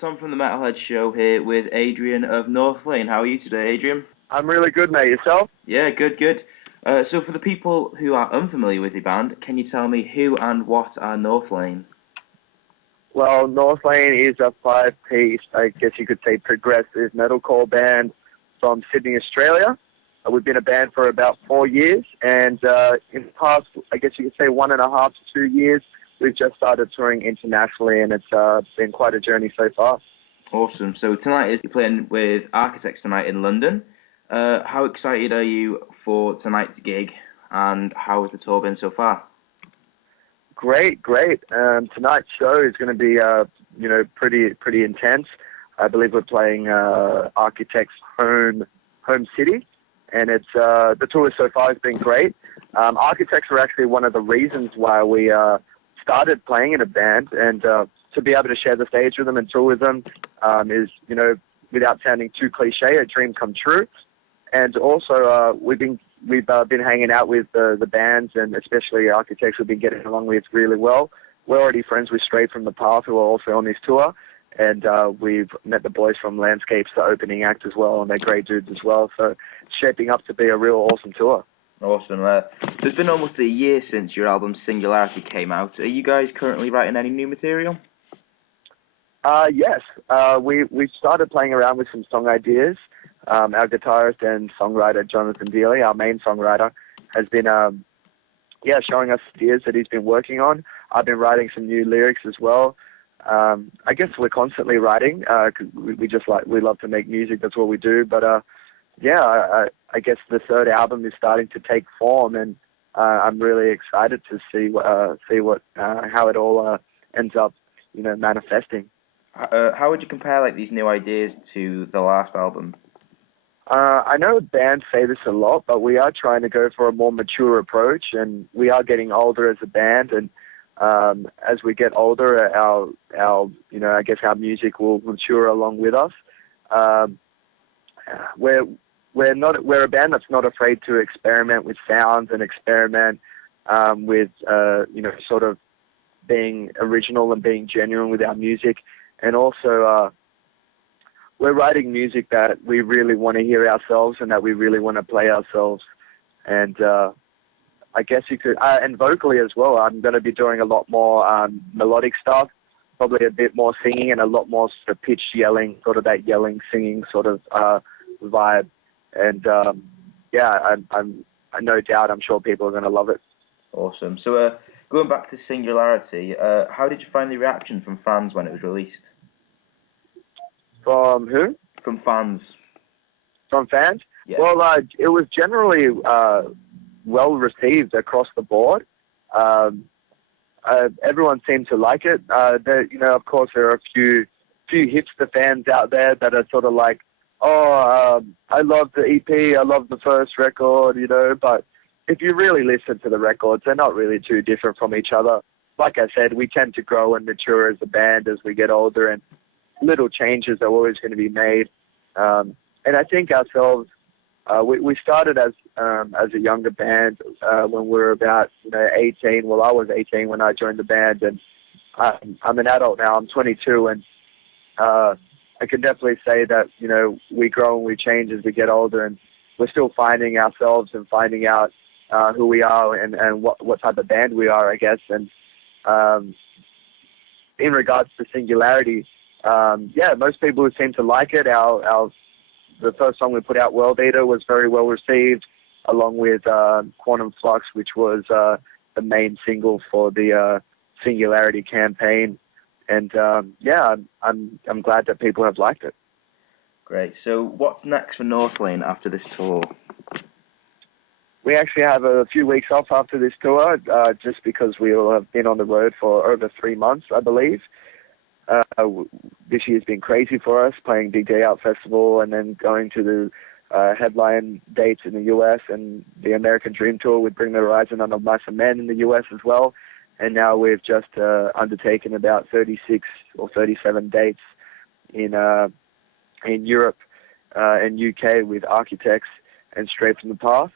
Tom from the Metalheadz show here with Adrian of Northlane. How are you today, Adrian? I'm really good, mate. Yourself? Yeah, good, good. So for the people who are unfamiliar with your band, can you tell me who and what are Northlane? Well, Northlane is a five-piece, I guess you could say, progressive metalcore band from Sydney, Australia. We've been a band for about 4 years, and in the past, I guess you could say 1.5 to 2 years, we've just started touring internationally, and it's been quite a journey so far. Awesome. So tonight you're playing with Architects tonight in London. How excited are you for tonight's gig, and how has the tour been so far? Great, great. Tonight's show is going to be, pretty intense. I believe we're playing Architects' home city, and it's the tour so far has been great. Architects were actually one of the reasons why we started playing in a band, and to be able to share the stage with them and tour with them is, without sounding too cliche, a dream come true. And also, we've been hanging out with the bands, and especially Architects we've been getting along with really well. We're already friends with Straight from the Path, who are also on this tour, and we've met the boys from Landscapes, the opening act as well, and they're great dudes as well. So it's shaping up to be a real awesome tour. Awesome. So it's been almost a year since your album Singularity came out. Are you guys currently writing any new material? Yes. We've started playing around with some song ideas. Our guitarist and songwriter, Jonathan Dealey, our main songwriter, has been showing us ideas that he's been working on. I've been writing some new lyrics as well. I guess we're constantly writing because we love to make music. That's what we do. But I guess the third album is starting to take form, and I'm really excited to see how it all ends up, manifesting. How would you compare these new ideas to the last album? I know bands say this a lot, but we are trying to go for a more mature approach, and we are getting older as a band, and as we get older, I guess our music will mature along with us. We're a band that's not afraid to experiment with sounds and experiment with sort of being original and being genuine with our music, and also we're writing music that we really want to hear ourselves and that we really want to play ourselves. And I guess you could, and vocally as well, I'm going to be doing a lot more melodic stuff, probably a bit more singing and a lot more sort of pitched yelling, sort of that yelling, singing sort of vibe. And I'm no doubt, I'm sure people are going to love it. Awesome. So going back to Singularity, how did you find the reaction from fans when it was released? From who? From fans. From fans? Yeah. Well, it was generally well received across the board. Everyone seemed to like it. Of course, there are a few hipster fans out there that are sort of like, I love the EP, I love the first record, but if you really listen to the records, they're not really too different from each other. Like I said, we tend to grow and mature as a band as we get older, and little changes are always going to be made. And I think ourselves, we started as a younger band when we were about 18. Well, I was 18 when I joined the band, and I'm an adult now. I'm 22, and I can definitely say that we grow and we change as we get older, and we're still finding ourselves and finding out who we are and what type of band we are, I guess. And in regards to Singularity, most people seem to like it. The first song we put out, World Eater, was very well received, along with Quantum Flux, which was the main single for the Singularity campaign. And I'm glad that people have liked it. Great. So what's next for Northlane after this tour? We actually have a few weeks off after this tour, just because we will have been on the road for over 3 months, I believe. This year's been crazy for us, playing Big Day Out Festival and then going to the headline dates in the U.S. and the American Dream Tour with Bring the Horizon on Mice and Men in the U.S. as well. And now we've just undertaken about 36 or 37 dates in Europe and UK with Architects and Straight from the Path.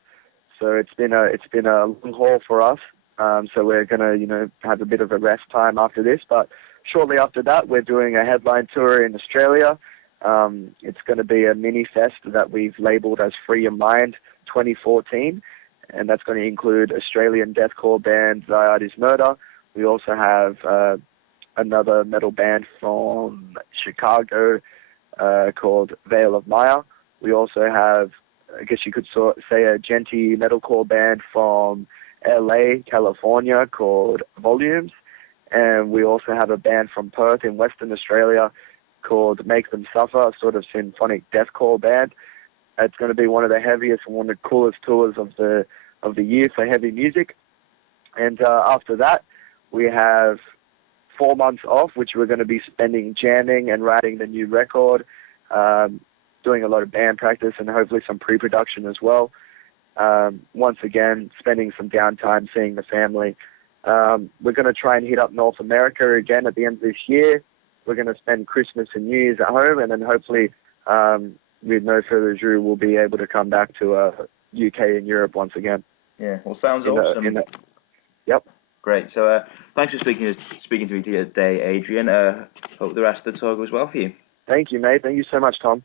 So it's been a long haul for us. So we're gonna have a bit of a rest time after this, but shortly after that, we're doing a headline tour in Australia. It's going to be a mini fest that we've labeled as Free Your Mind 2014, and that's going to include Australian deathcore band Zayadi's Murder. We also have another metal band from Chicago called Veil of Maya. We also have, I guess you could say, a genty metalcore band from LA, California called Volumes. And we also have a band from Perth in Western Australia called Make Them Suffer, a sort of symphonic deathcore band. It's going to be one of the heaviest and one of the coolest tours of the year for heavy music. And after that, we have 4 months off, which we're going to be spending jamming and writing the new record, doing a lot of band practice and hopefully some pre-production as well. Once again, spending some downtime, seeing the family. We're going to try and hit up North America again at the end of this year. We're going to spend Christmas and New Year's at home, and then hopefully, with no further ado, we'll be able to come back to UK and Europe once again. Yeah, well, sounds awesome. Yep. Great. So thanks for speaking to me today, Adrian. Hope the rest of the tour goes well for you. Thank you, mate. Thank you so much, Tom.